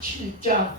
7장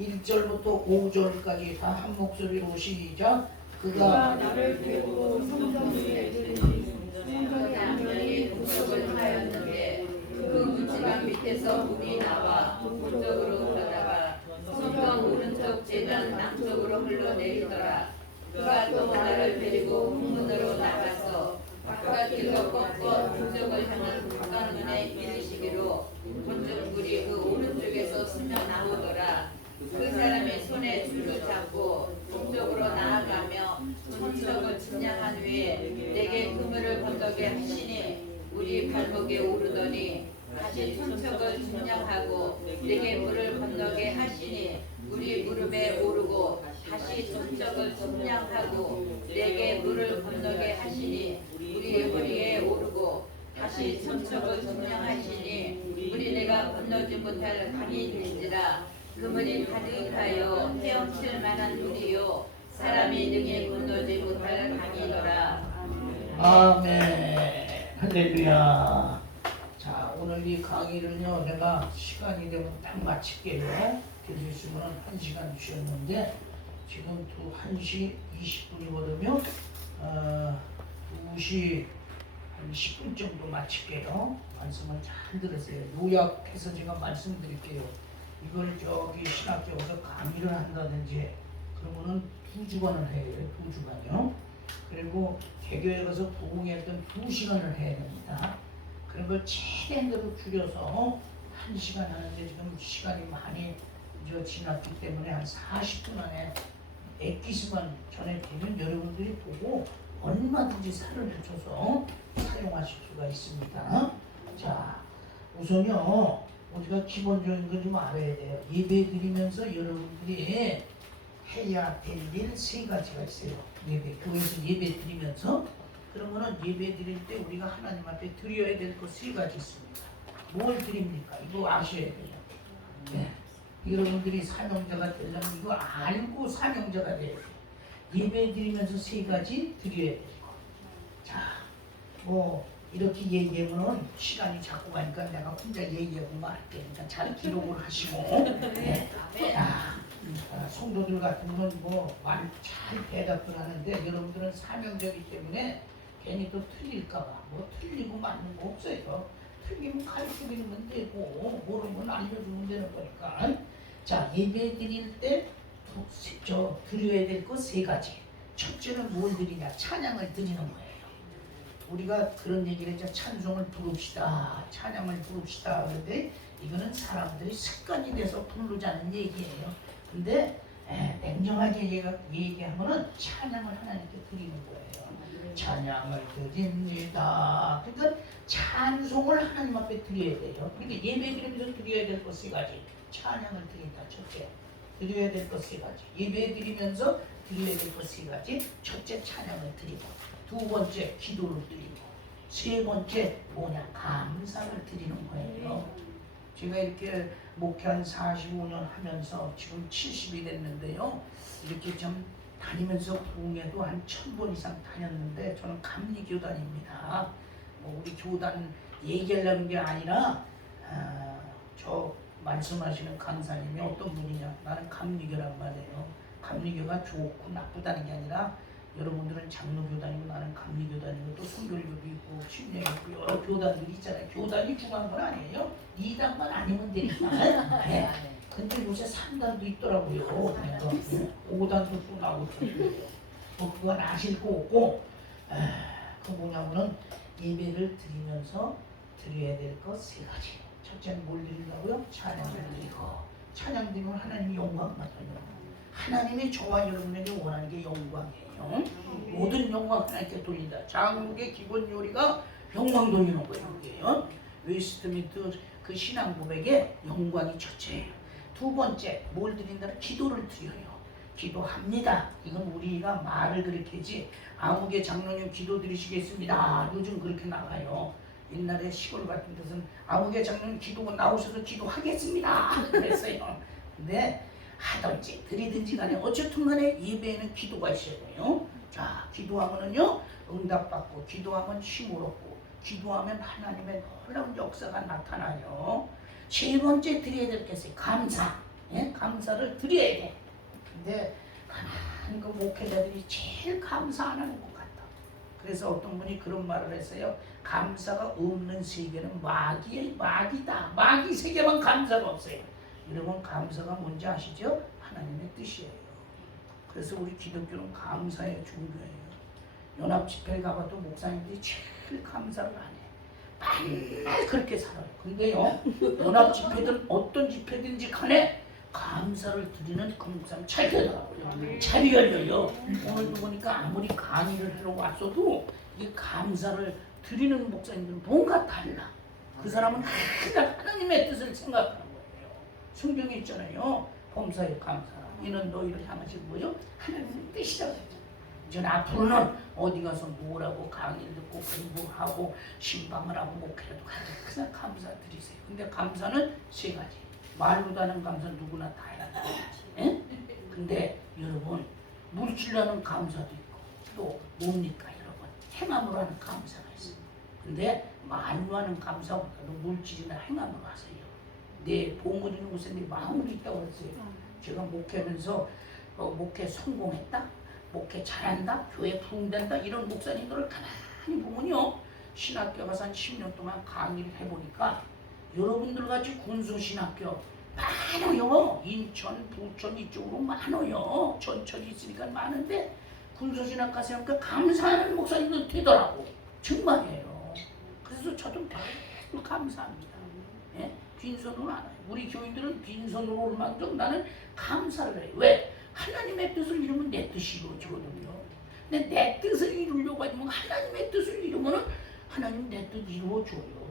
1절부터 5절까지 다 한 목소리로 시작. 그가 나를 데리고 성전 위에 이르니 성전의 앞면이 구석을 하였는데 그 문지방 밑에서 물이 나와 동쪽으로 흘러다가 성전 오른쪽 제단 남쪽으로 흘러내리더라. 그가 또 나를 데리고 문으로 나가서 바깥길로 꺾어 동쪽을 향한 바깥문에 이르시기로 건축물이 그 오른쪽에서 스며 나오더라. 그 사람의 손에 줄을 잡고 동쪽으로 나아가며 천석을 측량한 후에 내게 그물을 건너게 하시니 우리 발목에 오르더니 다시 천석을 측량하고 내게 물을 건너게 하시니 우리 무릎에 오르고 다시 천석을 측량하고 내게 물을 건너게 하시니 우리 허리에 오르고 다시 천석을 측량하시니 우리 내가 건너지 못할 강이 될지라. 그물이 가득하여 헤엄칠 만한 물이요 사람이 능히 건너지 못할 강이더라. 아멘. 할렐루야. 자, 오늘 이 강의를요 내가 시간이 되면 딱 마칠게요. 될수 있으면 1시간 주셨는데 지금 1시 20분이거든요. 2시 한 10분 정도 마칠게요. 말씀을 잘 들으세요. 요약해서 제가 말씀드릴게요. 이걸 저기 신학교에 가서 강의를 한다든지 그러면은 2주간을 해야 돼요. 2주간이요. 그리고 개교에 가서 부흥했던 2시간을 해야 됩니다. 그런 걸 최대한 대로 줄여서 1시간 하는데 지금 시간이 많이 지났기 때문에 한 40분 안에 엑기스만 전해드리면 여러분들이 보고 얼마든지 살을 붙여서 사용하실 수가 있습니다. 자, 우선요 우리가 기본적인 거 좀 알아야 돼요. 예배 드리면서 여러분들이 해야 될 일 3가지가 있어요. 교회에서 예배 드리면서 그러면은 예배 드릴 때 우리가 하나님 앞에 드려야 될 것 3가지 있습니다. 뭘 드립니까? 이거 아셔야 돼요. 네. 여러분들이 사명자가 되려면 이거 알고 사명자가 돼요. 예배 드리면서 3가지 드려야 돼요. 자, 이렇게 얘기하면 시간이 자꾸 가니까 내가 혼자 얘기하고 말할게. 그러니까 잘 기록을 하시고. 네. 성도들 같은 경우는 말 잘 대답을 하는데 여러분들은 사명자이기 때문에 괜히 또 틀릴까봐 틀리고 맞는 거 없어요. 틀리면 가르쳐드리면 되고 모르면 알려주면 되는 거니까. 자, 예배 드릴 때 드려야 될 것 3가지. 첫째는 뭘 드리냐? 찬양을 드리는 거예요. 우리가 그런 얘기를 했죠. 찬송을 부릅시다. 찬양을 부릅시다. 그런데 이거는 사람들이 습관이 돼서 부르자는 얘기예요. 근데 냉정하게 얘기하면은 찬양을 하나님께 드리는 거예요. 찬양을 드립니다. 그러니까 찬송을 하나님 앞에 드려야 돼요. 그러니까 예배 드리면서 드려야 될 것 3가지. 찬양을 드린다. 첫째. 드려야 될 것 3가지. 예배 드리면서 드려야 될 것 3가지. 첫째 찬양을 드리고, 2번째 기도를 드리고, 3번째 감사를 드리는 거예요. 제가 이렇게 목회한 45년 하면서 지금 70이 됐는데요. 이렇게 좀 다니면서 부흥회도 한 1000번 이상 다녔는데 저는 감리교단입니다. 우리 교단 얘기하려는 게 아니라 저 말씀하시는 강사님이 어떤 분이냐. 나는 감리교란 말이에요. 감리교가 좋고 나쁘다는 게 아니라 여러분들은 장로교단이고 나는 감리교단이고 또 성결교도 있고 신령이고 여러 교단들이 있잖아요. 교단이 중요한 건 아니에요. 2단만 아니면 되니까. 네. 근데 요새 3단도 있더라고요. 5단도 또 나오더라고요. 그건 아실 거 없고 그 뭐냐면은 예배를 드리면서 드려야 될 것 3가지. 첫째는 뭘 드린다고요? 찬양을 드리고. 찬양 드리면 하나님이 영광 받아요. 하나님이 저와 여러분에게 원하는 게 영광이에요. 모든 영광 하나님께 돌린다. 장국의 기본 요리가 영광 돌리는 거예요. 웨스트민트 그 신앙 고백에 영광이 첫째예요. 2번째 뭘 드린다? 기도를 드려요. 기도합니다. 이건 우리가 말을 그렇게 하지 아무개 장로님 기도 드리시겠습니다. 요즘 그렇게 나가요. 옛날에 시골 같은 데서는 아무개 장로님 기도가 나오셔서 기도하겠습니다. 그랬어요. 근데 하든지 드리든지 간에 어쨌든 간에 예배에는 기도가 있어야 돼요. 자, 기도하면은요 응답받고, 기도하면 힘을 얻고, 기도하면 하나님의 놀라운 역사가 나타나요. 세 번째 드려야 될 게 있어요. 감사. 예? 감사를 드려야 돼. 근데 가만히 그 목회자들이 제일 감사 안 하는 것 같다. 그래서 어떤 분이 그런 말을 했어요. 감사가 없는 세계는 마귀다. 마귀 세계만 감사가 없어요. 여러분 감사가 뭔지 아시죠? 하나님의 뜻이에요. 그래서 우리 기독교는 감사의 종교예요. 연합 집회를 가봐도 목사님들이 제일 감사를 안 해. 맨날 그렇게 살아요. 근데요, 연합 집회든 어떤 집회든지 간에 감사를 드리는 그 목사님 잘 되더라고요. 잘 열려요. 오늘도 보니까 아무리 강의를 하러 왔어도 이 감사를 드리는 목사님들은 뭔가 달라. 그 사람은 항상 하나님의 뜻을 생각하는 거예요. 성경에 있잖아요. 범사에 감사라. 이는 너희를 향하신 뭐요? 하나님의 뜻이라고 했잖아요. 전 앞으로는 어디 가서 뭐라고 강의를 듣고 공부하고 신방을 하고 목회라도 항상 감사드리세요. 근데 감사는 세 가지. 말로도 하는 감사 누구나 다 해야 돼. 근데 여러분 물질로 하는 감사도 있고 또 뭡니까 여러분? 행함으로 하는 감사가 있어요. 근데 말로 하는 감사보다도 물질이나 행함으로 하세요. 내 보물 있는 곳에 내 마음이 있다고 했어요. 제가 목회하면서 목회 성공했다, 목회 잘한다, 교회 부흥된다 이런 목사님들을 가만히 보면요, 신학교 가서 한 10년 동안 강의를 해보니까 여러분들 같이 군수신학교 많아요. 인천, 부천 이쪽으로 많아요. 전철이 있으니까 많은데 군수신학 가서 하니까 감사하는 목사님도 되더라고. 정말이에요. 그래서 저도 매일 감사합니다. 예? 빈손으로 안 해요. 우리 교인들은 빈손으로 올 만큼 나는 감사를 해요. 왜? 하나님의 뜻을 이루면 내 뜻이 이루어지거든요. 근데 내 뜻을 이루려고 하면 하나님의 뜻을 이루면 하나님 내 뜻 이루어줘요.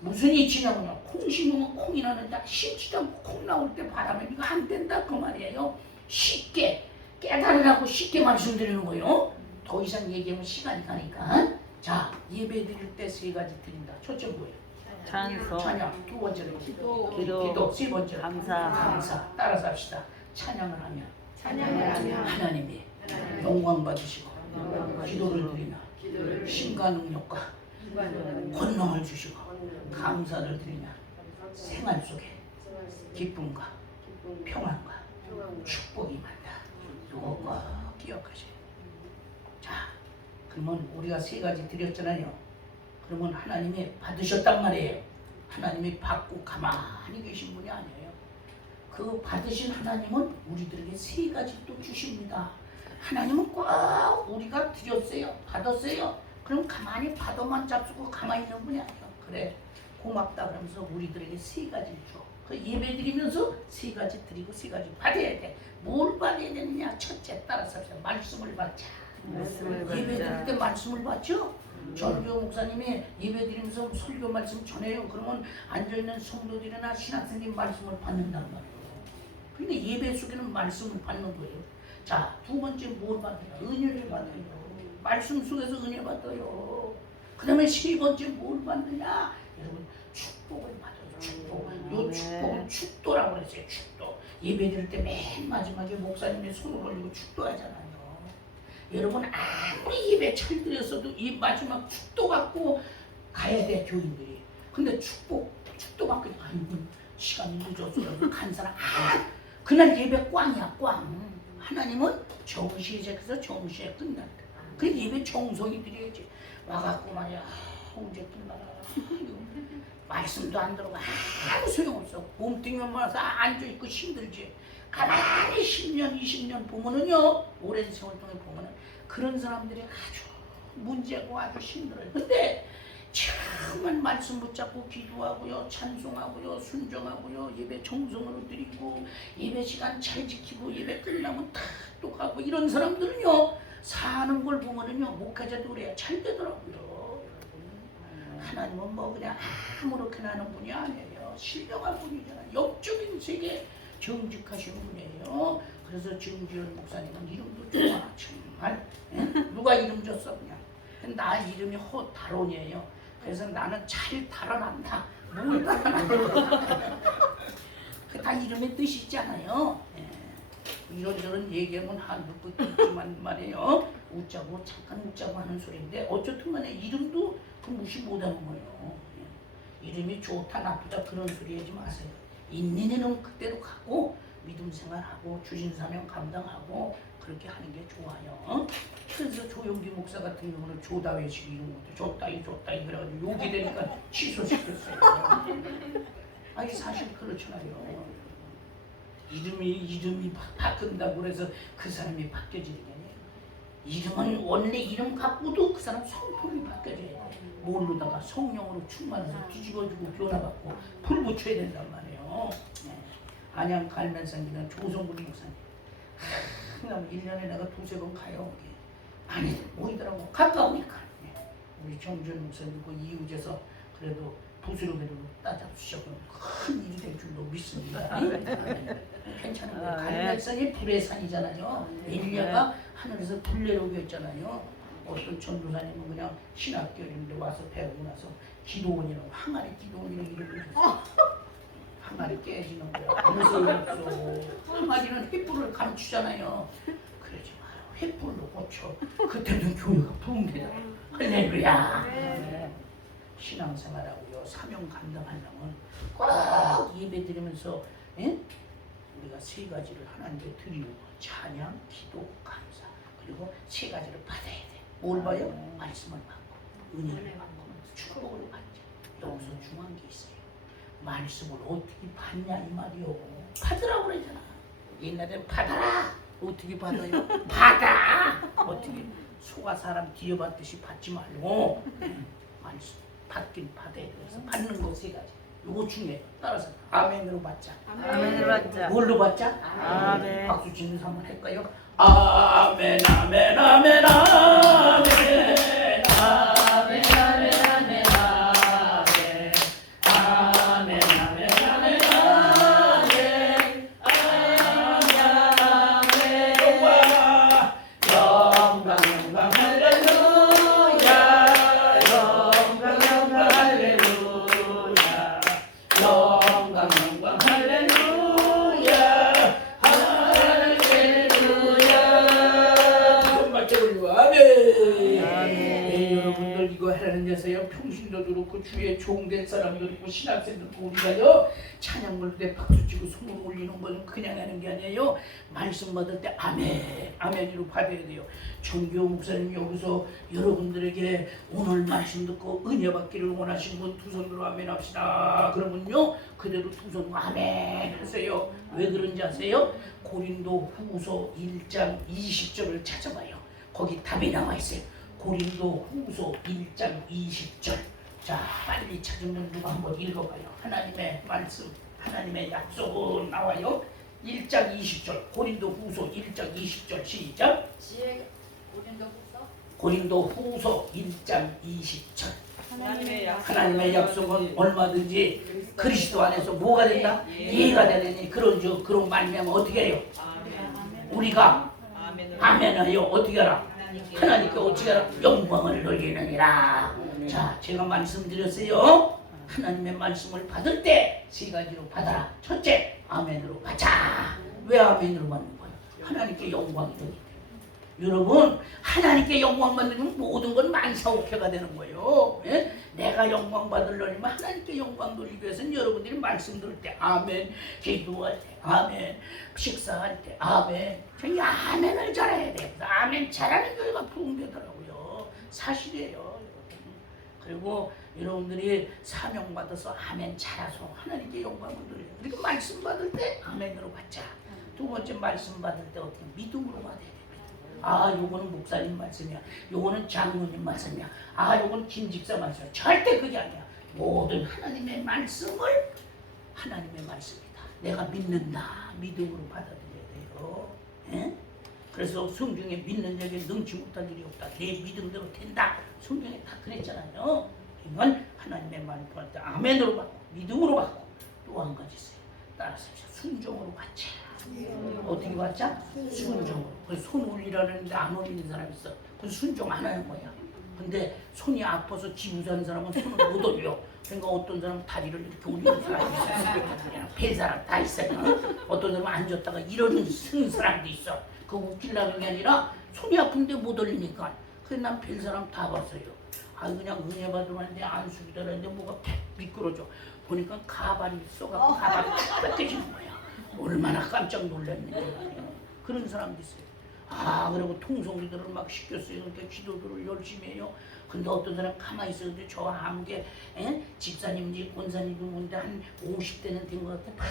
무슨 이치냐면요. 콩 심으면 콩이 나는데 심지도 않고 콩 나올 때 바람에 이거 안 된다 그 말이에요. 쉽게 깨달으라고 쉽게 말씀드리는 거예요. 더 이상 얘기하면 시간이 가니까. 자, 예배 드릴 때 세 가지 드린다. 첫째 뭐예요? 찬송, 찬양. 두 번째는 기도, 세 번째는 감사. 따라서 합시다. 찬양을 하면 하나님이 영광 받으시고 기도를 드리며 신과 능력과 권능을 주시고 감사를 드리며 생활 속에 기쁨과 평안과 축복이 많다. 이거 꼭 기억하세요. 자, 그러면 우리가 세 가지 드렸잖아요. 그러면 하나님이 받으셨단 말이에요. 하나님이 받고 가만히 계신 분이 아니에요. 그 받으신 하나님은 우리들에게 세 가지 또 주십니다. 하나님은 꼭 우리가 드렸어요. 받았어요. 그럼 가만히 받아만 잡수고 가만히 있는 분이 아니에요. 그래, 고맙다 그러면서 우리들에게 세 가지를 줘. 그 예배 드리면서 세 가지 드리고 세 가지 받아야 돼. 뭘 받아야 되느냐? 첫째, 따라서 합시다. 말씀을 받자. 예배 드릴 때 말씀을 받죠? 전교 목사님이 예배 드리면서 설교 말씀 전해요. 그러면 앉아있는 성도들이나 신학생님 말씀을 받는단 말이에요. 근데 예배 속에는 말씀을 받는 거예요. 자, 두 번째 뭘 받아요? 은혜를 받아요. 말씀 속에서 은혜 받아요. 그 다음에 세 번째 뭘 받느냐? 여러분 축복을 받아요. 축복. 요 축복은 축도라고 그랬어요. 축도. 예배 드릴 때 맨 마지막에 목사님이 손을 올리고 축도하잖아요. 여러분 아무리 예배 잘 드렸어도 이 마지막 축도 갖고 가야 돼 교인들이. 근데 축도 갖고 아이고 시간이 늦었어요. 간 사람 그날 예배 꽝이야 꽝. 하나님은 정시에 시작해서 정시에 끝난다. 그 예배 정성이 드려야지. 와갖고 말이야 언제 끝나라. 말씀도 안 들어가 아무 소용없어. 몸뚱이만 많아서 앉아있고 힘들지. 가만히 10년 20년 보면은요, 오랜 세월 동안 보면은 그런 사람들이 아주 문제고 아주 힘들어요. 근데 정말 말씀 붙잡고 기도하고요, 찬송하고요, 순종하고요, 예배 정성으로 드리고 예배 시간 잘 지키고 예배 끝나면 다 또 가고 이런 사람들은요 사는 걸 보면은요 목회자도 그래야 잘 되더라고요. 하나님은 뭐 그냥 아무렇게나 하는 분이 아니에요. 신령한 분이잖아요. 영적인 세계 정직하신 분이에요. 그래서 정지현 목사님은 이름도 좋아 정말. 누가 이름 줬어 그냥. 나 이름이 호다론이에요. 그래서 나는 잘 달아난다. 뭘 달아난다. 다 이름의 뜻이 있잖아요. 이런저런 얘기하면 한두 끝 있지만 말이에요. 웃자고 잠깐 웃자고 하는 소리인데 어쨌든 간에 이름도 그 무시 못하는 거예요. 믿음이 좋다 나쁘다 그런 소리 하지 마세요. 있는 이는 그때도 갖고 믿음 생활하고 주신 사명 감당하고 그렇게 하는 게 좋아요. 그래서 조용기 목사 같은 경우는 조다회식 이런 것도 줬다 그래가지고 욕이 되니까 취소시켰어요. 아니 사실 그렇잖아요. 이름이 바꾼다고 그래서 그 사람이 바뀌어지는 게 아니에요. 이름은 원래 이름 갖고도 그 사람 성품이 바뀌어져야 돼요. 모르다가 성령으로 충만해서 뒤집어지고 변화받고 불 붙여야 된단 말이에요. 네. 안양 갈면산기는 조성근 목사님. 그냥 1년에 내가 두세 번 가요. 많이 모이더라고. 가까우니까. 네. 우리 정준 목사님 그 이웃에서 그래도 부스러기로 따잡수셔서 큰 일이 될 줄로 믿습니다. 괜찮은 거예요. 갈멜산이 불의 산이잖아요. 엘리야가 하늘에서 불 내려오게 했잖아요. 어떤 전도사님은 그냥 신학교인데 와서 배우고 나서 기도원이라고 항아리 기도원이라고 이름을 줬어요. 항아리 깨지는 거야. 아무 소리 없어. 항아리는 횃불을 감추잖아요. 그러지 마라. 횃불로 고쳐. 그때는 교회가 부흥되더라. 할렐루야. 신앙생활하고요. 사명 감당하려면 꼭 예배 드리면서 우리가 세 가지를 하나님께 드리고 찬양, 기도, 감사 그리고 세 가지를 받아야 돼. 뭘 봐요? 말씀을 받고 은혜를 받고 축복을 받자. 여기서 중요한 게 있어요. 말씀을 어떻게 받냐 이 말이요. 받으라고 그러잖아. 옛날엔 받아라. 어떻게 받아요? 받아. 어떻게 소가 사람 뒤어받듯이 받지 말고 말씀 받긴 받아야 돼서 받는 거 세 가지. 요거 중요해요. 따라서 아멘으로 받자. 아멘으로 받자. 뭘로 받자? 아멘. 박수 치면서 한번 할까요? 아멘 아멘 아멘 아멘 아멘 아멘 아멘 아멘 아멘 아멘 아멘 영광 영광 할렐루야 영광 영광 할렐루야 영광 영광 할렐루야 할렐루야 정말 아멘. 여러분들 이거 하라는 데서요 평신도도 그렇고 주의 종된 사람도 그렇고 신학생도 그렇고 우리가요 찬양 부를 때 박수치고 손을 올리는 거는 그냥 하는 게 아니에요. 말씀 받을 때 아멘 아멘으로 받아야 돼요. 정교 목사님 여기서 여러분들에게 오늘 말씀 듣고 은혜 받기를 원하시는 분 두 손으로 아멘 합시다. 그러면요 그대로 두 손 아멘 하세요. 왜 그런지 아세요? 고린도 후서 1장 20절을 찾아봐요. 거기 답이 나와 있어요. 고린도 후서 1장 20절. 자 빨리 찾으면 누가 한번 읽어봐요. 하나님의 말씀 하나님의 약속은 나와요. 1장 20절 고린도 후서 1장 20절 시작. 지혜 고린도 후서 고린도 후서 1장 20절. 하나님의 약속은 얼마든지 그리스도 안에서 뭐가 된다? 이해가 되느니 그런즉 그런 말미암아 어떻게 해요? 우리가 아멘하여 어떻게 하라? 하나님께 어떻게 하라? 영광을 돌리느니라. 자 제가 말씀드렸어요. 하나님의 말씀을 받을 때 세 가지로 받아라. 첫째 아멘으로 받자. 왜 아멘으로 받는 거예요? 하나님께 영광이 되기 때문에. 여러분 하나님께 영광 받으면 모든 건 만사오케가 되는 거예요. 예? 내가 영광 받으려면 하나님께 영광 돌리기 위해서는 여러분들이 말씀 들을 때 아멘, 기도할 때 아멘, 식사할 때 아멘. 저희 아멘을 잘해야 돼요. 아멘 잘하는 교회가 부흥되더라고요. 사실이에요. 여러분. 그리고 여러분들이 사명받아서 아멘 잘하소 하나님께 영광을 돌려요. 그리고 말씀 받을 때 아멘으로 받자. 두 번째 말씀 받을 때 어떻게 믿음으로 받아야 돼요. 아 요거는 목사님 말씀이야. 요거는 장로님 말씀이야. 아 요거는 김집사 말씀이야. 절대 그게 아니야. 모든 하나님의 말씀을 하나님의 말씀이다. 내가 믿는다. 믿음으로 받아들여야 돼요. 예? 그래서 성경에 믿는 자에게 능치 못할 일이 없다. 내 믿음대로 된다. 성경에 다 그랬잖아요. 이건 하나님의 말씀할 때 아멘으로 받고 믿음으로 받고 또 한 가지 있어요. 따라서 순종으로 받자. 어떻게 받자? 순종으로. 그래서 손 올리라는데 안 올리는 사람 있어. 그래서 순종 안 하는 거야. 근데 손이 아파서 기부사는 사람은 손을 못 올려. 그러니까 어떤 사람은 다리를 이렇게 올리는 사람이 있어요. 그냥 벨 사람 다 있어요. 어떤 사람은 앉았다가 이러는 쓰는 사람도 있어. 그거 웃기려는 게 아니라 손이 아픈데 못 올리니까. 그래서 난 벨 사람 다 봤어요. 아 그냥 은혜 받으면 안수기다는데 뭐가 팍 미끄러져. 보니까 가발이 쏘가고 가발이 탁 깨지는 거야. 얼마나 깜짝 놀랐는지 말이야. 그런 사람도 있어요. 아 그리고 통성기들을 막 시켰어요. 그러니까 기도들을 열심히 해요. 근데 어떤 사람 가만히 있었는데 저 한국에 집사님인지 권사님인지 뭔데 한 50대는 된 것 같아.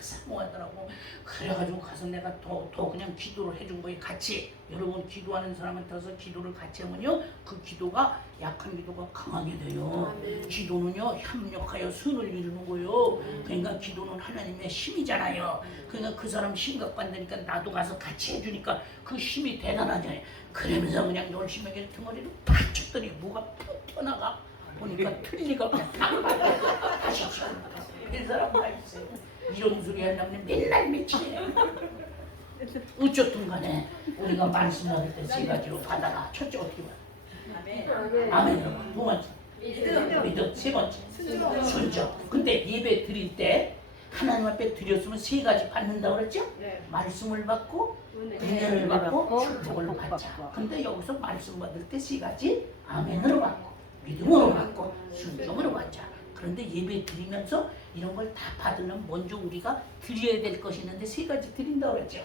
사모하더라고. 그래가지고 가서 내가 더 그냥 기도를 해준 거예요. 같이 여러분 기도하는 사람한테서 기도를 같이 하면요 그 기도가 약한 기도가 강하게 돼요. 기도는요 협력하여 선을 이루는 거예요. 그러니까 기도는 하나님의 힘이잖아요. 그러니까 그 사람 심각받으니까 나도 가서 같이 해주니까 그 힘이 대단하잖아요. 그러면서 그냥 열심히 하게 등어리를 팍 쳤더니 뭐가 푹 튀어나가. 보니까 틀니가 팍 맞아. 다시 치우니까 이 사람 다 있어요. 이런 소리 하려면 맨날 며칠이에요. 어쨌든 간에 우리가 말씀 받을 때 세 가지로 받아라. 첫째 어떻게 받아? 아멘. 두 번째 믿음. 세 번째 순종. 근데 예배 드릴 때 하나님 앞에 드렸으면 세 가지 받는다고 그랬죠? 말씀을 받고 은혜를 받고 축복을 받자. 근데 여기서 말씀 받을 때 세 가지 아멘으로 받고 믿음으로 받고 순종으로 받자. 그런데 예배 드리면서 이런 걸 다 받으면 먼저 우리가 드려야 될 것이 있는데 세 가지 드린다고 그랬죠?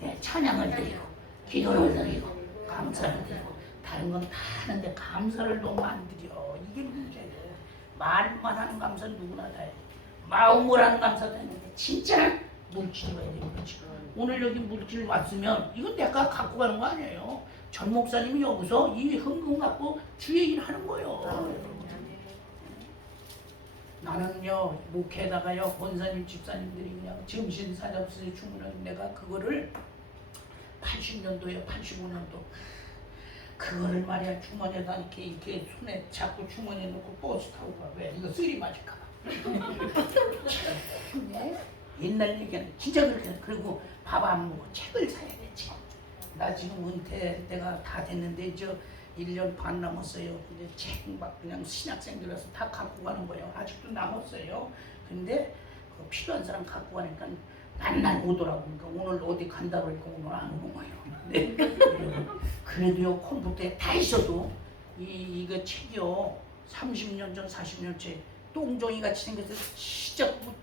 네, 찬양을 드리고 기도를 드리고 감사를 드리고 다른 건 다 하는데 감사를 너무 안 드려. 이게 문제예요. 말만 하는 감사 누구나 다 해. 마음으로 하는 감사도 했는데 진짜 물질이 와야 되는 거지. 오늘 여기 물질 왔으면 이건 내가 갖고 가는 거 아니에요. 전 목사님이 여기서 이 헌금 갖고 주의 일 하는 거예요. 나는요 목회다가요 권사님 집사님들이 그냥 정신 사잡수에 주문을 내가 그거를 80년도에 85년도 그거를 말이야 주머니에다 이렇게 손에 잡고 주머니에 넣고 버스 타고 가. 왜? 이거 쓰리 맞을까 봐. 옛날 얘기는 진짜 그렇게. 그리고 밥 안 먹고 책을 사야 되지. 나 지금 은퇴 때가 다 됐는데 저 1년 반 남았어요. 근데 책 막 그냥 신학생들에서 다 갖고 가는 거예요. 아직도 남았어요. 근데 그 필요한 사람 갖고 가니까 맨날 오더라고. 그러니까 오늘 어디 간다고 그러니까 오늘 안 오는 거예요. 네. 그래도요 컴퓨터에 다 있어도 이거 책이요 30년 전 40년 째 똥종이 같이 생겨서 진짜 뭐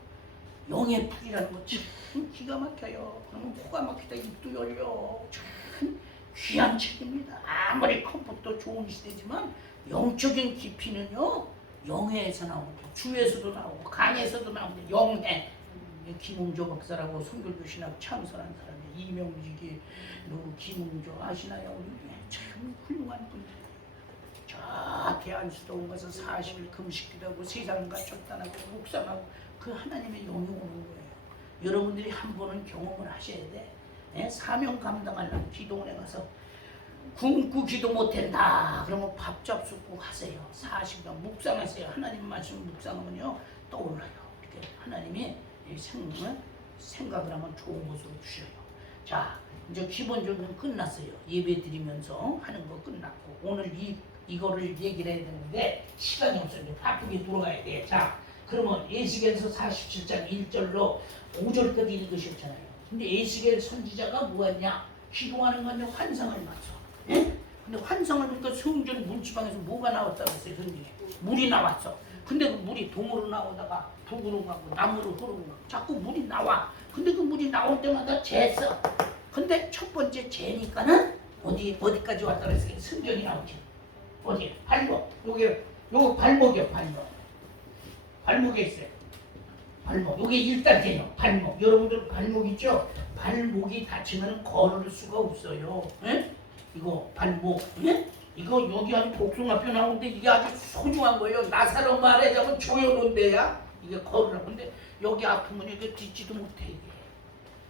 영의 풀이라는 거 참 기가 막혀요. 그러면 코가 막히다 입도 열려. 참 귀한 책입니다. 아무리 컴퓨터 좋은 시대지만 영적인 깊이는요 영회에서 나옵니다. 주에서도 나오고 강에서도 나옵니다. 영회. 김웅조 박사라고 선교교 신학 창설한 사람이 이명직이 누구 김웅조 아시나요? 우리 참 훌륭한 분이에요. 저 대한수도원 가서 40일 금식기도 하고 세상과 절단하고 묵상하고 그 하나님의 영이 오는 거예요. 여러분들이 한 번은 경험을 하셔야 돼. 사명 감당하려면 기도원에 가서 굶고 기도 못한다 그러면 밥 잡수고 하세요. 40년 묵상하세요. 하나님 말씀 묵상하면요 떠올라요. 이렇게 하나님이 생각을 하면 좋은 것으로 주셔요. 자 이제 기본적으로 끝났어요. 예배 드리면서 하는 거 끝났고 오늘 이거를 얘기를 해야 되는데 시간이 없어요. 바쁘게 돌아가야 돼. 자 그러면 에스겔서 47장 1절로 5절까지 읽으셨잖아요. 근데 에스겔 선지자가 뭐했냐? 기도하는 건요 환상을 봤어. 예? 근데 환상을 보니까 성전 문지방에서 뭐가 나왔다고 했어요. 성경에 물이 나왔어. 근데 그 물이 동으로 나오다가 북으로 가고 남으로 흐르고 자꾸 물이 나와. 근데 그 물이 나올 때마다 쟀어. 근데 첫 번째 재니까는 어디까지 왔다고 했어요. 성전이 나오죠. 어디? 발목. 요거 발목이요. 발목에 있어요. 발목. 요게 1단계요. 발목. 여러분들 발목 있죠? 발목이 다치면 걸을 수가 없어요. 에? 이거 발목. 에? 이거 여기 아주 복숭아뼈 나오는데 이게 아주 소중한 거예요. 나사로 말하자면 조여놓은 데야. 이게 걸으라고. 근데 여기 아프면 이게 딛지도 못해 이게.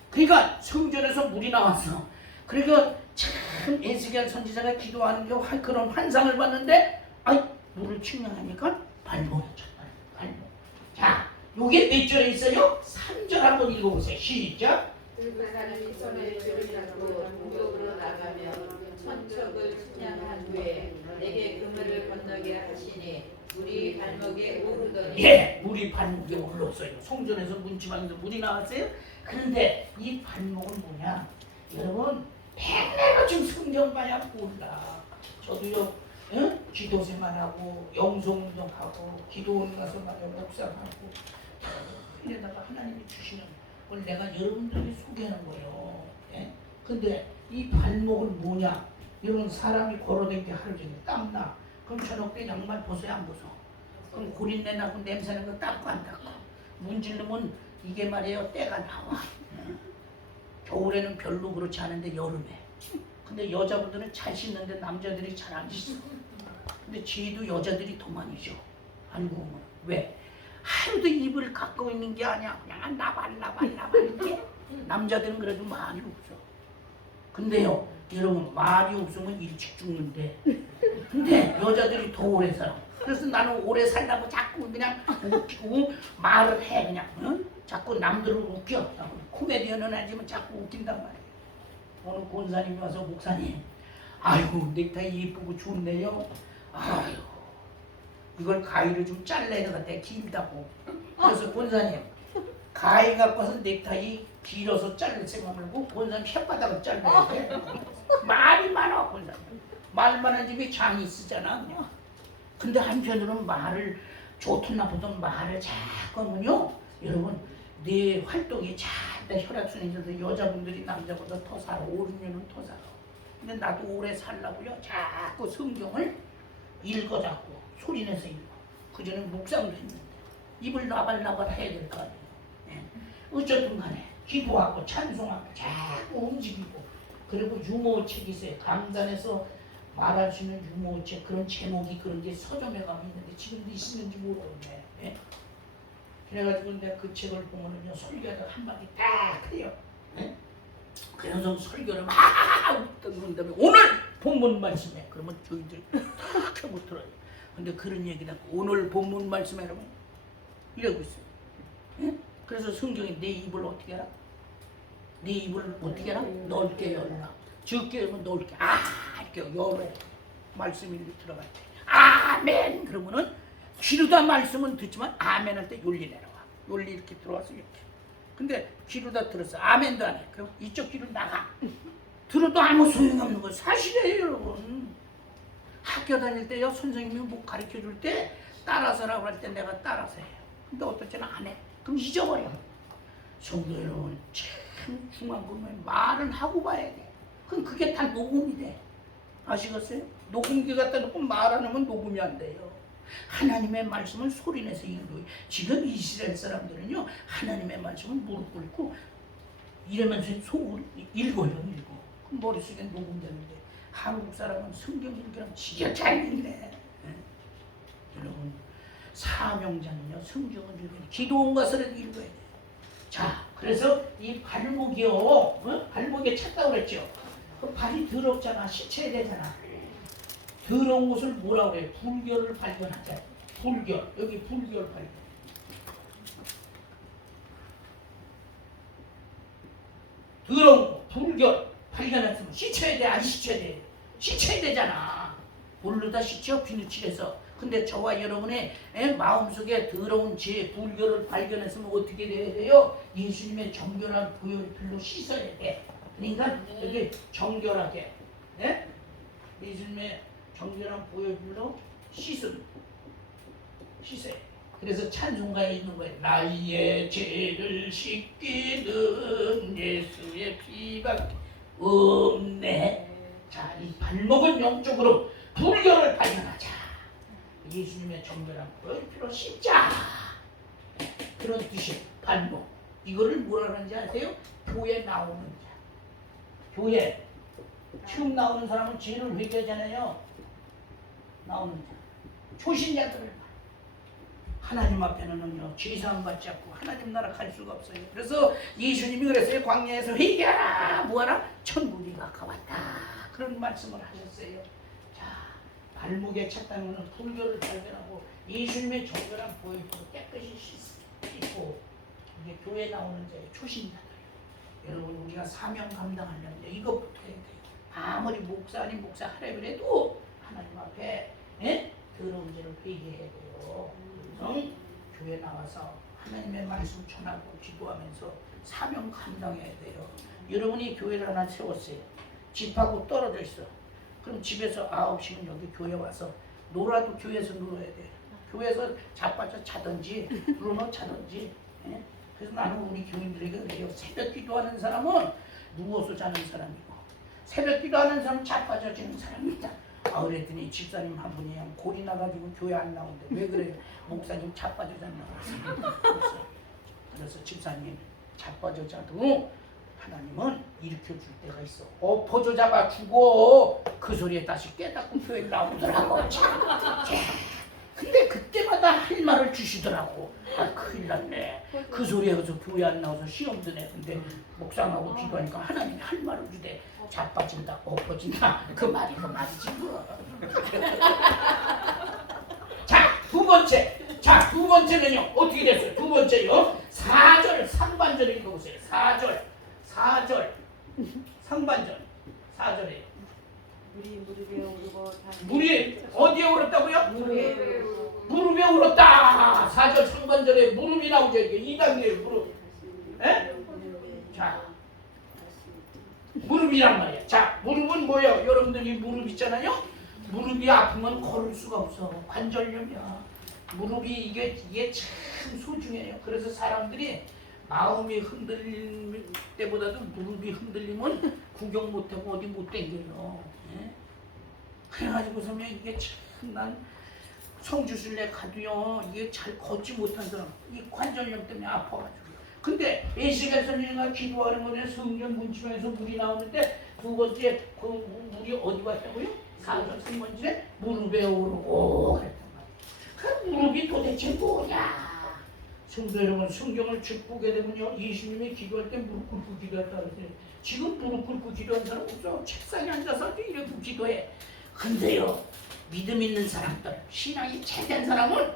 그러니까 성전에서 물이 나왔어. 그러니까 참 에스겔 선지자가 기도하는 게 그런 환상을 봤는데 물을 측량하니까 발목이 쳤다. 발목. 자, 요게 몇 절에 있어요? 3절 한번 읽어보세요. 시작. 그 사람이 손에 줄을 잡고 동쪽으로 나가면 천척을 측량한 후에 내게 그물을 건너게 하시니 물이 발목에 오르더니 예, 물이 발목에 올랐어요. 성전에서 문지방에서 물이 나왔어요. 그런데 이 발목은 뭐냐? 여러분, 백내로 지금 성경 봐야 몰라. 저도요 기도 생활하고 영성운동하고 기도원 가서 말이야 묵상하고 이래다가 하나님이 주시는 걸 내가 여러분들에게 소개하는 거예요. 예? 근데 이 발목은 뭐냐? 이런 사람이 걸어다니게 하루 종일 땀나. 그럼 저녁 때 양말 벗어야 안 벗어? 그럼 고린내 나고 냄새 나는 거 닦고 안 닦고? 문질르면 이게 말이에요 때가 나와. 겨울에는 별로 그렇지 않은데 여름에. 근데 여자분들은 잘 씻는데 남자들이 잘 안 씻어. 근데 쥐도 여자들이 더 많이 줘. 알고 보면. 왜? 하루도 입을 갖고 있는 게 아니야. 그냥 나발 이렇게. 남자들은 그래도 말이 없어. 근데요, 여러분 말이 없으면 일찍 죽는데. 근데 여자들이 더 오래 살아. 그래서 나는 오래 살라고 자꾸 그냥 웃기고 말을 해 그냥. 응? 자꾸 남들을 웃겨. 코미디언은 아니지만 자꾸 웃긴단 말이에요. 오늘 권사님이 와서 목사님, 아이고 넥타이 예쁘고 좋네요. 아유 이걸 가위로 좀 잘라야 되겠다 길다고. 그래서 권사님 가위 갖고 와서 넥타이 길어서 자를 생각 말고 권사님 혓바닥을 잘라야 돼. 말이 많아 권사님. 말 많은 집에 장이 쓰잖아 그냥. 근데 한편으로는 말을 좋든 나쁘든 말을 자꾸 하면요 여러분 내 활동이 잘다 혈액순환이 돼서 여자분들이 남자보다 더 살아. 5, 6년은 더 살아. 근데 나도 오래 살라고요 자꾸 성경을 읽어 자꾸 소리내서 읽어. 그전엔 묵상도 했는데 입을 나발나발 해야 될 거 아니에요. 네. 어쨌든 간에 기도하고 찬송하고 자꾸 움직이고. 그리고 유머책이 있어요. 강단에서 말할 수 있는 유머책 그런 제목이 그런 게 서점에 가면 있는데 지금도 있는지 모르겠네. 네? 그래가지고 내가 그 책을 보면은요 설교하다 한마디 딱 해요. 네? 그래서 설교를 막 그런 다음에 오늘 본문 말씀에 그러면 저희들 탁 하고 들어요. 근데 그런 얘기다 오늘 본문 말씀에 그러면 이러고 있어요. 네? 그래서 성경이 내 입을 어떻게 하라? 네 입을 어떻게 하라? 넓게 열라. 적게 열면 넓게 이렇게 열어. 말씀이 이렇게 들어갈 때 아멘 그러면은 귀로다 말씀은 듣지만 아멘 할 때 윤리 내려와. 윤리 이렇게 들어와서 이렇게. 근데 귀로다 들었어. 아멘도 안 해. 그럼 이쪽 귀로 나가. 들어도 아무 소용없는 거 사실이에요 여러분. 학교 다닐 때요 선생님이 뭐 가르쳐 줄 때 따라서라고 할 때 내가 따라서 해요. 근데 어떨 때는 안 해. 그럼 잊어버려. 성도 여러분 참 중요한 건 말은 하고 봐야 돼. 그럼 그게 다 녹음이 돼. 아시겠어요? 녹음기 갖다 놓고 말 안 하면 녹음이 안 돼요. 하나님의 말씀을 소리내서 읽어요. 지금 이스라엘 사람들은요 하나님의 말씀을 무릎 꿇고 이러면서 속으로 읽어요. 그럼 머릿속에 녹음되는데 한국 사람은 성경 읽기랑 지가 잘 읽네. 네? 여러분 사명자는요 성경을 읽어요. 기도원 가서라도 읽어야 돼요. 자 그래서 이 발목이요 발목에 찼다고 그랬죠. 그 발이 더럽잖아. 씻어야 되잖아. 더러운 것을 뭐라고 그래요? 불결을 발견하자. 불결. 여기 불결 발견. 더러운 거, 불결 발견했으면 씻어야 돼? 안 씻어야 돼? 씻어야 되잖아. 뭘로다 씻죠? 비누칠해서. 근데 저와 여러분의 마음속에 더러운 죄, 불결을 발견했으면 어떻게 돼야 돼요? 예수님의 정결한 보혈필로 씻어야 돼. 그러니까 여기 정결하게 예수님의 정결한 보혈필로 씻어요. 그래서 찬송가에 있는 거예요. 나의 죄를 씻기는 예수의 피밖에 없네. 자, 이 발목은 영적으로 불결을 발견하자. 예수님의 정결한 보혈필로 씻자. 그런 뜻이에요. 발목. 이거를 뭐라 그러는지 아세요? 교회 나오는 자. 교회 처음 나오는 사람은 죄를 회개하잖아요. 나오는 자. 초신자들을 하나님 앞에는요 죄사함 받지 않고 하나님 나라 갈 수가 없어요. 그래서 예수님이 그랬어요. 광야에서 회개하라 뭐하라? 천국이 가까웠다. 그런 말씀을 하셨어요. 자 발목에 찼다는 것은 불교를 발견하고 예수님의 정결한 보혈로 깨끗이 씻고 이게 교회 나오는 자의 초신자들. 여러분 우리가 사명 감당하려면 이것부터 해야 돼요. 아무리 목사 아닌 목사 하라 그래도 하나님 앞에 더러운 죄를 회개해야 돼요. 그래서 교회 나와서 하나님의 말씀 전하고 기도하면서 사명 감당해야 돼요. 여러분이 교회를 하나 세웠어요. 집하고 떨어져 있어. 그럼 집에서 9시면 여기 교회 와서 놀아도 교회에서 놀아야 돼. 교회에서 자빠져 자든지 불어넣어 자든지. 예? 그래서 나는 우리 교인들에게 그래요. 새벽 기도하는 사람은 누워서 자는 사람이고 새벽 기도하는 사람은 자빠져지는 사람이다. 아, 그랬더니 집사님 한 분이 골이 나가지고 교회 안 나오는데 왜 그래요? 목사님 자빠져 잤나? 그래서 집사님 자빠져 자도 하나님은 일으켜 줄 때가 있어. 엎어져 잡아 주고 그 소리에 다시 깨닫고 교회 나오더라고. 근데 그때마다 할 말을 주시더라고. 아, 큰일 났네. 그 소리에서 교회 안 나와서 시험 드네. 근데 목사하고 기도하니까 하나님이 할 말을 주대. 자빠진다, 엎어진다. 그 말이지 뭐. 자, 두 번째. 자, 두 번째는요. 어떻게 됐어요? 두 번째요. 4절 상반절을 읽어보세요. 4절 상반절 4절에 물이 어디에 울었다고요? 무릎에 울었다. 4절 상반절에 무릎이 나오죠. 이게 2단계의 무릎. 에? 자, 무릎이란 말이야. 자, 무릎은 뭐예요? 여러분들이 무릎 있잖아요. 무릎이 아프면 걸을 수가 없어. 관절염이야. 무릎이 이게 참 소중해요. 그래서 사람들이 마음이 흔들릴 때보다도 무릎이 흔들리면 구경 못하고 어디 못 댕겨요. 예? 그래가지고서는 이게 참 난 성주순례 가도요 이게 잘 걷지 못한 사람 이 관절염 때문에 아파가지고. 근데 에스겔 선지자가 기도하는 거는 성경 문지방에서 물이 나오는데 두 번째 그 물이 어디 왔다고요? 4절 3번째 무릎에 오르고 그랬단 말이에요. 그 무릎이 도대체 뭐냐? 성도 여러분, 성경을 쭉 보게 되면요, 예수님이 기도할 때 무릎 꿇고 기도했다 그랬어요. 지금 무릎 꿇고 기도한 사람 없어. 책상에 앉아서 이렇게 기도해. 근데요, 믿음 있는 사람들, 신앙이 잘된 사람은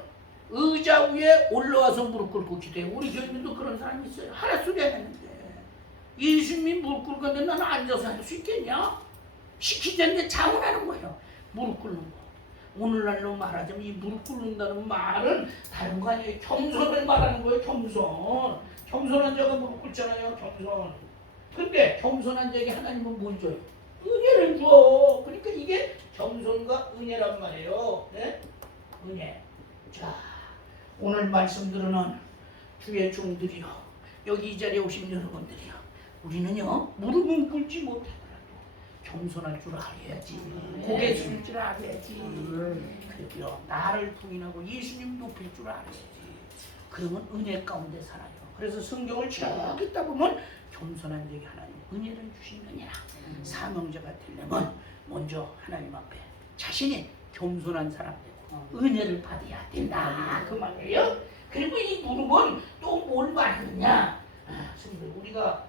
의자 위에 올라와서 무릎 꿇고 기도해. 우리 교인들도 그런 사람이 있어요. 하나 소리 안 했는데 예수님이 무릎 꿇고 있는데 나는 앉아서 할 수 있겠냐? 시키지 않는데 자원하는 거예요. 무릎 꿇는 거. 오늘날로 말하자면 이 무릎 꿇는다는 말은 다른 거 아니에요. 겸손을 말하는 거예요. 겸손한 자가 무릎 꿇잖아요. 겸손. 근데 겸손한 자에게 하나님은 뭘 줘요? 은혜를 줘. 그러니까 이게 겸손과 은혜란 말이에요. 네? 은혜. 자, 오늘 말씀 들으는 주의 종들이요, 여기 이 자리에 오신 여러분들이요, 우리는요 무릎은 꿇지 못하더라도 겸손할 줄 알아야지. 고개 숙일 줄 알아야지. 그리고요 나를 부인하고 예수님 높일 줄 알아야지. 그러면 은혜 가운데 살아요. 그래서 성경을 쭉 읽다 보면 겸손한 자에게 하나님 은혜를 주시느니라. 사명자가 되려면 먼저 하나님 앞에 자신이 겸손한 사람 되고 은혜를 받아야 된다 그 말이에요. 그리고 이 무릎은 또 뭘 말하느냐? 우리가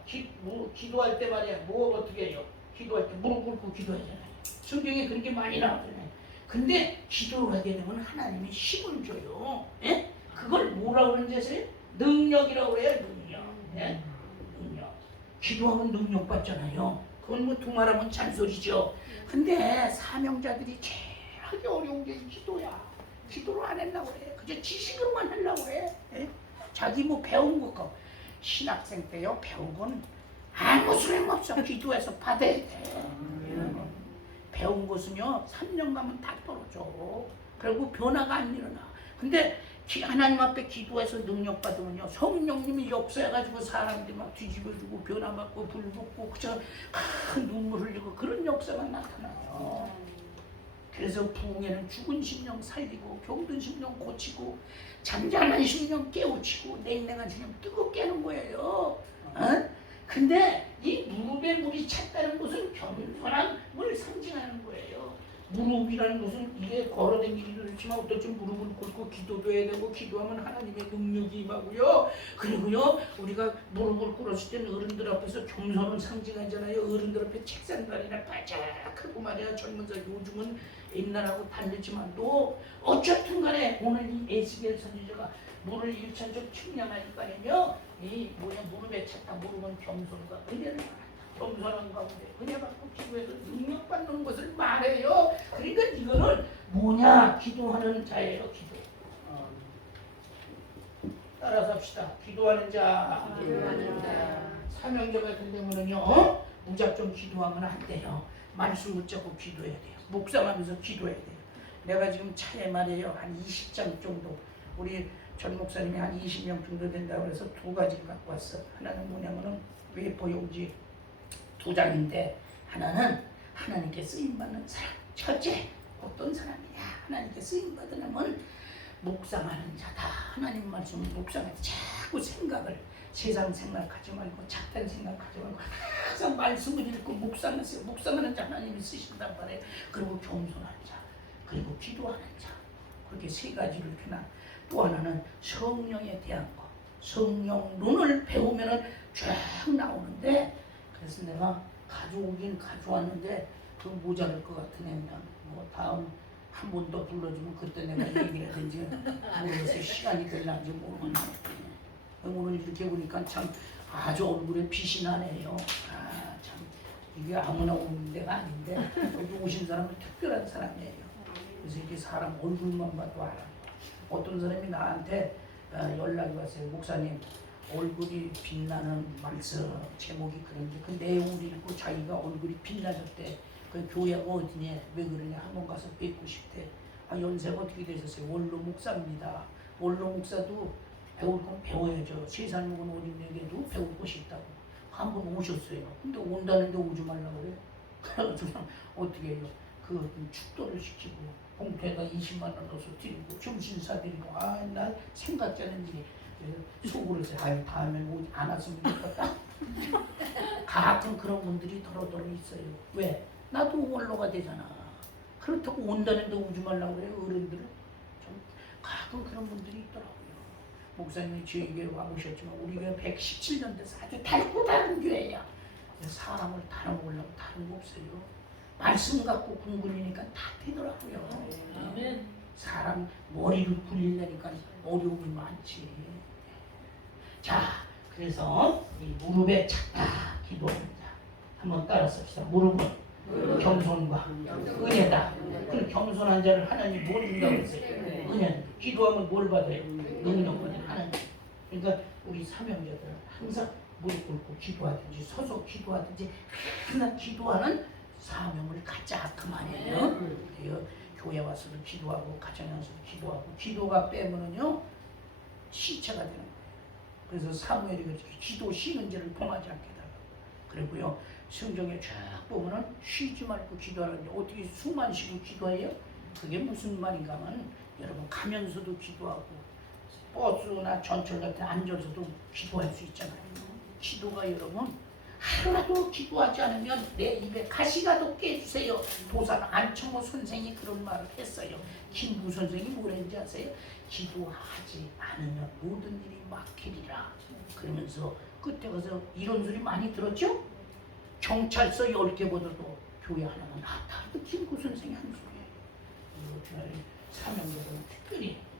기도할 때 말이야 뭐 어떻게 해요? 기도할 때 무릎 꿇고 기도하잖아요. 성경에 그렇게 많이 나오잖아요. 근데 기도를 하게 되면 하나님이 힘을 줘요. 예? 그걸 뭐라고 하는지 아세요? 능력이라고 해요. 능력. 예? 능력. 기도하면 능력 받잖아요. 그건 뭐 두말하면 잔소리죠. 근데 사명자들이 제일 하기 어려운 게 기도야. 기도를 안 하려고 해. 그저 지식으로만 하려고 해. 예? 자기 뭐 배운 것 같고. 신학생 때요 배운 건 아무 소용없어. 기도해서 받아야 돼. 배운 것은요 3년 가면 다 떨어져. 그리고 변화가 안 일어나. 근데 하나님 앞에 기도해서 능력 받으면요 성령님이 역사해가지고 사람들이 막 뒤집어주고 변화받고 불붙고 그저 눈물 흘리고 그런 역사가 나타나요. 그래서 부흥에는 죽은 심령 살리고 병든 심령 고치고 잠잠한 심령 깨우치고 냉랭한 심령 뜨겁게 하는 거예요. 근데 이 무릎에 물이 찼다는 것은 겸손함을 상징하는 거예요. 무릎이라는 것은 이게 걸어다니기도 좋지만 어떨 무릎을 꿇고 기도도 해야 되고 기도하면 하나님의 능력이 임하고요. 그리고요 우리가 무릎을 꿇었을 때는 어른들 앞에서 겸손을 상징하잖아요. 어른들 앞에 책상다리나 바짝하고 말이야. 젊은사 요즘은 옛날하고 다르지만도 어쨌든 간에 오늘 이 에스겔 선지자가 물을 일천적 측량하니까요 이 무릎에 찼다. 무릎은 겸손과 은혜를 말한다. 겸손한 가운데 은혜 받고 기도해서 능력 받는 것을 말해요. 그러니까 이거는 뭐냐? 기도하는 자예요. 기도. 따라서 합시다. 기도하는 자. 사명제 같은 경우는요 무작정 기도하면 안 돼요. 말씀 붙잡고 기도해야 돼요. 묵상하면서 기도해야 돼요. 내가 지금 차에 말이에요 한 20장 정도 우리 전 목사님이 한 20명 정도 된다고 해서 두 가지를 갖고 왔어. 하나는 뭐냐면은 웨이퍼 용지 2장인데 하나는 하나님께 쓰임받는 사람. 첫째 어떤 사람이냐 하나님께 쓰임받으려면 묵상하는 자다. 하나님 말씀을 묵상해서 자꾸 생각을 세상 생각하지 말고 작단 생각하지 말고 항상 말씀을 읽고 묵상하세요. 묵상하는 자 하나님이 쓰신단 말이에요. 그리고 겸손한 자 그리고 기도하는 자 그렇게 세 가지를 이렇게나 또 하나는 성령에 대한 거 성령론을 배우면은 쫙 나오는데 그래서 내가 가져오긴 가져왔는데 그 모자랄 것 같으면 뭐 다음 한 번 더 불러주면 그때 내가 얘기를 하든지 모르겠어요. 시간이 될런지 모르겠네. 오늘 이렇게 보니까 참 아주 얼굴에 빛이 나네요. 아, 참 이게 아무나 오는 데가 아닌데 여기 오신 사람은 특별한 사람이에요. 그래서 이렇게 사람 얼굴만 봐도 알아요. 어떤 사람이 나한테 연락이 왔어요. 목사님 얼굴이 빛나는 말씀 제목이 그런데 그 내용을 읽고 자기가 얼굴이 빛나졌대. 그 교회가 어디냐 왜 그러냐 한번 가서 뵙고 싶대. 아, 연세가 어떻게 되셨어요? 원로 목사입니다. 원로 목사도 배울 건 배워야죠. 세상 먹은 어린애에게도 배울 것이 있다고 한번 오셨어요. 근데 온다는데 오지 말라고 그래요. 그래서 어떻게 해요? 그 축도를 시키고 봉투에다 20만 원 넣어서 드리고 점심사 드리고 난 생각지 않은 일이 속으로 해서 다음엔 오지 안 왔으면 좋겠다. 가끔 그런 분들이 더러더러 있어요. 왜? 나도 원로가 되잖아. 그렇다고 온다는데 오지 말라고 그래요. 어른들은 좀 가끔 그런 분들이 있더라고요. 목사님이 저에게 와보셨지만 우리 교회 117년 돼서 아주 달고 다른 교회야. 사람을 달아먹으려고 다른 거 없어요. 말씀 갖고 공부하니까 다 되더라고요. 아멘. 사람 머리를 굴리려니까 어려움이 많지. 자, 그래서 이 무릎에 착다 기도하는 자 한번 따라 씁시다. 무릎은 겸손과 은혜다. 그 겸손한 자를 하나님 뭘 준다고 했어요? 은혜. 기도하면 뭘 받아요? 능력을 하나님. 그러니까 우리 사명자들은 항상 무릎 꿇고 기도하든지 서서 기도하든지 항상 기도하는 사명을 갖자 그 말이에요. 그래요. 교회 와서도 기도하고 가정에 와서도 기도하고 기도가 빼면은요 시체가 되는 거예요. 그래서 사무엘이 그렇게 기도 쉬는 자를 범하지 않게 달라고. 그리고요 성경에 쫙 보면은 쉬지 말고 기도하는데 어떻게 숨만 쉬고 기도해요? 그게 무슨 말인가 하면 여러분 가면서도 기도하고 버스나 전철 같은 데 앉아서도 기도할 수 있잖아요. 기도가 여러분 하루라도 기도하지 않으면 내 입에 가시가 돋게 해주세요. 도산 안청호 선생이 그런 말을 했어요. 김구 선생이 뭐랬는지 아세요? 기도하지 않으면 모든 일이 막히리라. 그러면서 그때 가서 이런 소리 많이 들었죠? 경찰서 10개보다도 교회 하나가 낫다. 김구 선생이 한 소리예요. 사명자들은 특별히